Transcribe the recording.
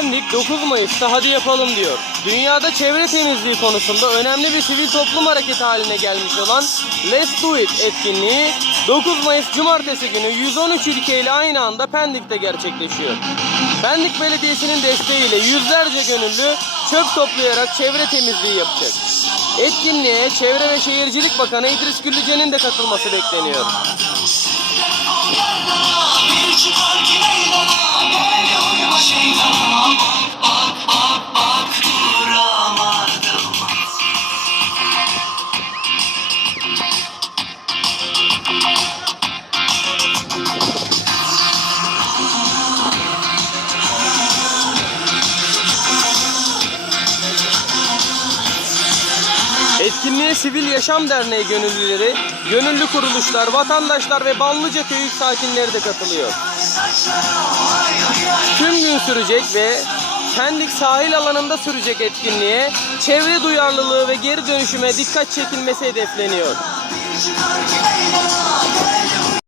Pendik 9 Mayıs'ta hadi yapalım diyor. Dünyada çevre temizliği konusunda önemli bir sivil toplum hareketi haline gelmiş olan Let's Do It etkinliği 9 Mayıs Cumartesi günü 113 ülkeyle aynı anda Pendik'te gerçekleşiyor. Pendik Belediyesi'nin desteğiyle yüzlerce gönüllü çöp toplayarak çevre temizliği yapacak. Etkinliğe Çevre ve Şehircilik Bakanı İdris Güllüce'nin de katılması bekleniyor. Etkinliğe Sivil Yaşam Derneği gönüllüleri, gönüllü kuruluşlar, vatandaşlar ve Ballıca köyü sakinleri de katılıyor. Tüm gün sürecek ve Pendik sahil alanında sürecek etkinliğe çevre duyarlılığı ve geri dönüşüme dikkat çekilmesi hedefleniyor.